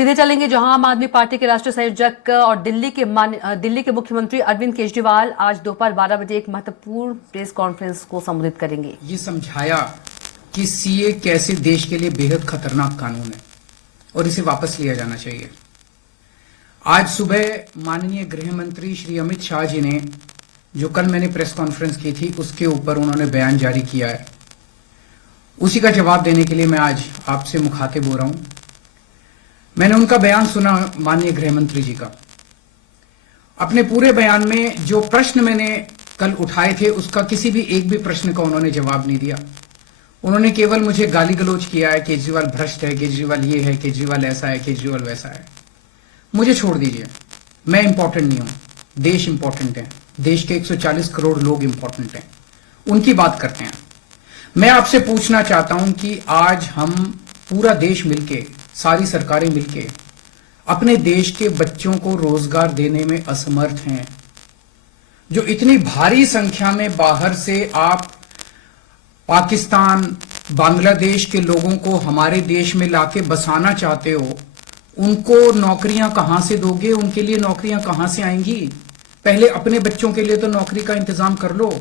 सीधे चलेंगे जहां आम आदमी पार्टी के राष्ट्रीय संयोजक और दिल्ली के मुख्यमंत्री अरविंद केजरीवाल आज दोपहर 12 बजे एक महत्वपूर्ण प्रेस कॉन्फ्रेंस को संबोधित करेंगे। ये समझाया कि सीए कैसे देश के लिए बेहद खतरनाक कानून है और इसे वापस लिया जाना चाहिए। आज सुबह माननीय गृह मंत्री श्री अमित शाह जी ने, जो कल मैंने प्रेस कॉन्फ्रेंस की थी, उसके ऊपर उन्होंने बयान जारी किया है। उसी का जवाब देने के लिए मैं आज आपसे मुखातिब हो रहा हूं। मैंने उनका बयान सुना, माननीय गृह मंत्री जी का। अपने पूरे बयान में जो प्रश्न मैंने कल उठाए थे, उसका किसी भी एक भी प्रश्न का उन्होंने जवाब नहीं दिया। उन्होंने केवल मुझे गाली गलौज किया है, केजरीवाल भ्रष्ट है, केजरीवाल ये है, केजरीवाल ऐसा है, केजरीवाल वैसा है। मुझे छोड़ दीजिए, मैं इंपॉर्टेंट नहीं हूं, देश इंपॉर्टेंट है। देश के 140 करोड़ लोग इंपॉर्टेंट हैं, उनकी बात करते हैं। मैं आपसे पूछना चाहता हूं कि आज हम पूरा देश मिलके, सारी सरकारें मिलके अपने देश के बच्चों को रोजगार देने में असमर्थ हैं। जो इतनी भारी संख्या में बाहर से आप पाकिस्तान, बांग्लादेश के लोगों को हमारे देश में लाके बसाना चाहते हो, उनको नौकरियां कहां से दोगे? उनके लिए नौकरियां कहां से आएंगी? पहले अपने बच्चों के लिए तो नौकरी का इंतजाम कर लो।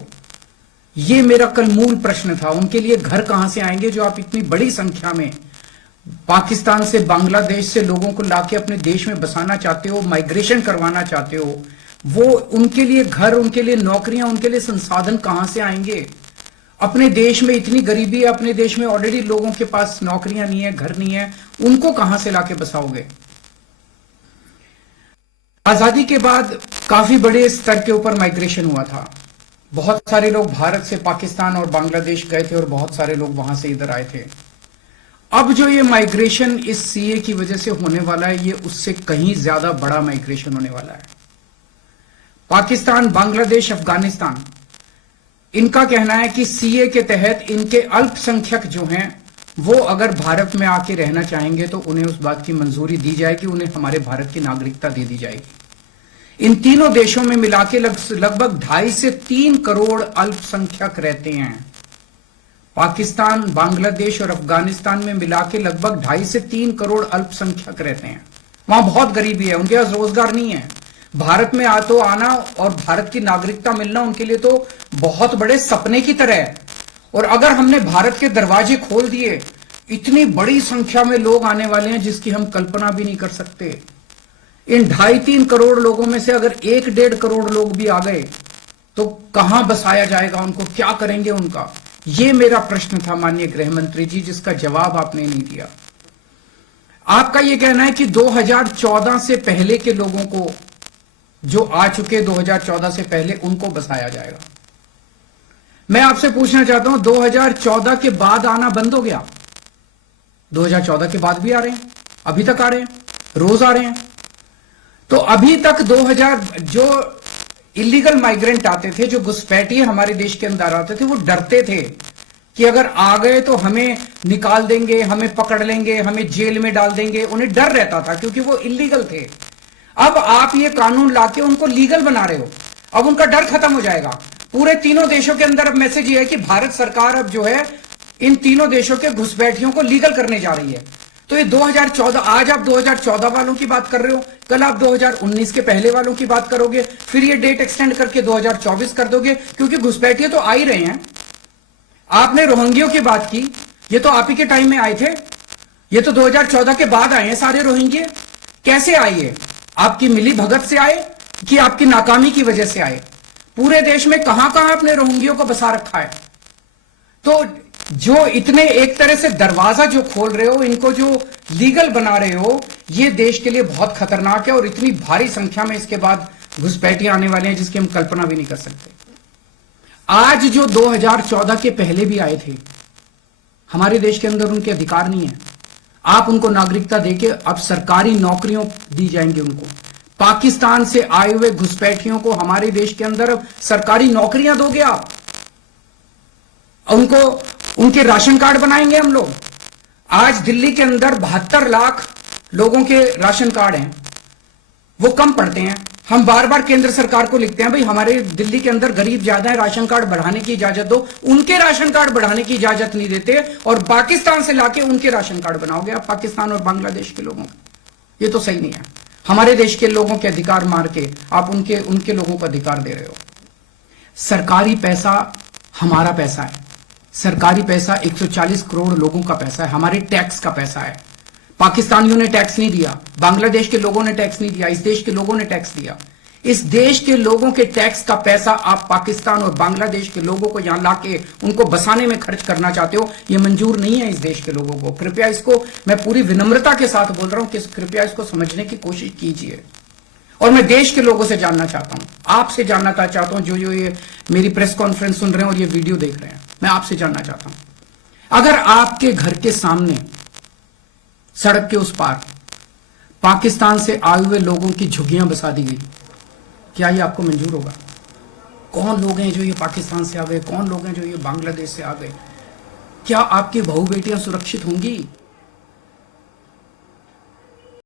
ये मेरा कल मूल प्रश्न था। उनके लिए घर कहां से आएंगे जो आप इतनी बड़ी संख्या में पाकिस्तान से, बांग्लादेश से लोगों को लाके अपने देश में बसाना चाहते हो, माइग्रेशन करवाना चाहते हो? वो उनके लिए घर, उनके लिए नौकरियां, उनके लिए संसाधन कहां से आएंगे? अपने देश में इतनी गरीबी है, अपने देश में ऑलरेडी लोगों के पास नौकरियां नहीं है, घर नहीं है, उनको कहां से लाके बसाओगे? आजादी के बाद काफी बड़े स्तर के ऊपर माइग्रेशन हुआ था। बहुत सारे लोग भारत से पाकिस्तान और बांग्लादेश गए थे और बहुत सारे लोग वहां से इधर आए थे। अब जो ये माइग्रेशन इस सीए की वजह से होने वाला है, ये उससे कहीं ज्यादा बड़ा माइग्रेशन होने वाला है। पाकिस्तान, बांग्लादेश, अफगानिस्तान, इनका कहना है कि सीए के तहत इनके अल्पसंख्यक जो हैं, वो अगर भारत में आके रहना चाहेंगे तो उन्हें उस बात की मंजूरी दी जाएगी, उन्हें हमारे भारत की नागरिकता दे दी जाएगी। इन तीनों देशों में मिलाके लगभग 2.5 से 3 करोड़ अल्पसंख्यक रहते हैं। पाकिस्तान, बांग्लादेश और अफगानिस्तान में मिलाके लगभग 2.5 से 3 करोड़ अल्पसंख्यक रहते हैं। वहां बहुत गरीबी है, उनके पास रोजगार नहीं है। भारत में आना और भारत की नागरिकता मिलना उनके लिए तो बहुत बड़े सपने की तरह है। और अगर हमने भारत के दरवाजे खोल दिए, इतनी बड़ी संख्या में लोग आने वाले हैं जिसकी हम कल्पना भी नहीं कर सकते। इन 2.5-3 करोड़ लोगों में से अगर 1-1.5 करोड़ लोग भी आ गए तो कहां बसाया जाएगा उनको? क्या करेंगे उनका? यह मेरा प्रश्न था माननीय गृह मंत्री जी, जिसका जवाब आपने नहीं दिया। आपका यह कहना है कि 2014 से पहले के लोगों को, जो आ चुके 2014 से पहले, उनको बसाया जाएगा। मैं आपसे पूछना चाहता हूं, 2014 के बाद आना बंद हो गया? 2014 के बाद भी आ रहे हैं, अभी तक आ रहे हैं, रोज आ रहे हैं। तो अभी तक 2000 जो इलीगल माइग्रेंट आते थे, जो घुसपैठिए हमारे देश के अंदर आते थे, वो डरते थे कि अगर आ गए तो हमें निकाल देंगे, हमें पकड़ लेंगे, हमें जेल में डाल देंगे। उन्हें डर रहता था क्योंकि वो इलीगल थे। अब आप ये कानून लाके उनको लीगल बना रहे हो, अब उनका डर खत्म हो जाएगा। पूरे तीनों देशों के अंदर अब मैसेज ये है कि भारत सरकार अब जो है इन तीनों देशों के घुसपैठियों को लीगल करने जा रही है। तो ये 2014, आज आप 2014 वालों की बात कर रहे हो, कल आप 2019 के पहले वालों की बात करोगे, फिर ये डेट एक्सटेंड करके 2024 कर दोगे, क्योंकि घुसपैठिए तो आ ही रहे हैं। आपने रोहिंग्यों की बात की, ये तो आप ही के टाइम में आए थे, ये तो 2014 के बाद आए हैं सारे रोहिंग्ये। कैसे आए? आपकी मिली भगत से आए कि आपकी नाकामी की वजह से आए? पूरे देश में कहां कहां आपने रोहिंग्यों को बसा रखा है? तो जो इतने एक तरह से दरवाजा जो खोल रहे हो, इनको जो लीगल बना रहे हो, ये देश के लिए बहुत खतरनाक है। और इतनी भारी संख्या में इसके बाद घुसपैठिए आने वाले हैं जिसकी हम कल्पना भी नहीं कर सकते। आज जो 2014 के पहले भी आए थे, हमारे देश के अंदर उनके अधिकार नहीं है। आप उनको नागरिकता देके अब सरकारी नौकरियों दी जाएंगी उनको। पाकिस्तान से आए हुए घुसपैठियों को हमारे देश के अंदर अब सरकारी नौकरियां दोगे आप, उनको उनके राशन कार्ड बनाएंगे हम लोग। आज दिल्ली के अंदर 72 लाख लोगों के राशन कार्ड हैं, वो कम पड़ते हैं। हम बार बार केंद्र सरकार को लिखते हैं, भाई हमारे दिल्ली के अंदर गरीब ज्यादा है, राशन कार्ड बढ़ाने की इजाजत दो। उनके राशन कार्ड बढ़ाने की इजाजत नहीं देते और पाकिस्तान से लाके उनके राशन कार्ड बनाओगे आप, पाकिस्तान और बांग्लादेश के लोगों के। ये तो सही नहीं है। हमारे देश के लोगों के अधिकार मार के आप उनके लोगों को अधिकार दे रहे हो। सरकारी पैसा हमारा पैसा है। सरकारी पैसा 140 करोड़ लोगों का पैसा है, हमारे टैक्स का पैसा है। पाकिस्तानियों ने टैक्स नहीं दिया, बांग्लादेश के लोगों ने टैक्स नहीं दिया, इस देश के लोगों ने टैक्स दिया। इस देश के लोगों के टैक्स का पैसा आप पाकिस्तान और बांग्लादेश के लोगों को यहां लाके उनको बसाने में खर्च करना चाहते हो, यह मंजूर नहीं है इस देश के लोगों को। कृपया इसको, मैं पूरी विनम्रता के साथ बोल रहा हूं कि कृपया इसको समझने की कोशिश कीजिए। और मैं देश के लोगों से जानना चाहता हूं, आपसे जानना चाहता हूं, जो ये मेरी प्रेस कॉन्फ्रेंस सुन रहे हैं और ये वीडियो देख रहे हैं, मैं आपसे जानना चाहता हूं, अगर आपके घर के सामने सड़क के उस पार पाकिस्तान से आए हुए लोगों की झुग्गियां बसा दी गई, क्या ये आपको मंजूर होगा? कौन लोग हैं जो ये पाकिस्तान से आ गए, कौन लोग हैं जो ये बांग्लादेश से आ गए? क्या आपकी बहू बेटियां सुरक्षित होंगी?